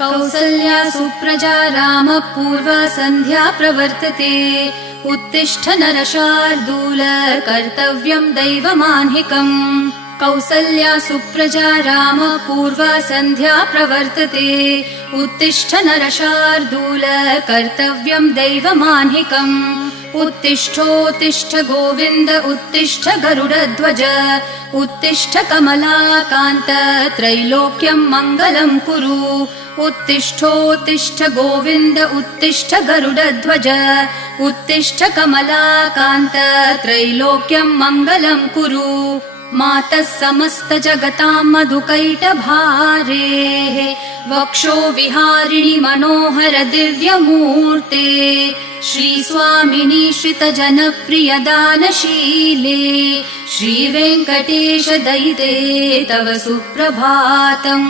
कौसल्या सुप्रजा रामः पूर्वा सन्ध्या प्रवर्तते उत्तिष्ठ नरशार्दूल कर्तव्यं दैवमान्हिकम् कौसल्या सुप्रजा रामः पूर्वा सन्ध्या प्रवर्तते उत्तिष्ठ नरशार्दूल कर्तव्यं दैवमान्हिकम् उत्तिष्ठोत्तिष्ठ गोविन्द उत्तिष्ठ गरुडध्वज उत्तिष्ठ कमलाकान्त त्रैलोक्यं मङ्गलं कुरु उत्तिष्ठोत्तिष्ठ गोविन्द उत्तिष्ठ गरुडध्वज उत्तिष्ठ कमलाकान्त त्रैलोक्यं मङ्गलं कुरु मातः समस्त जगतां मधुकैटभारेः वक्षो विहारिणि मनोहर दिव्यमूर्ते श्रीस्वामिनि श्रितजनप्रिय दानशीले श्रीवेङ्कटेश दयिते तव सुप्रभातम्।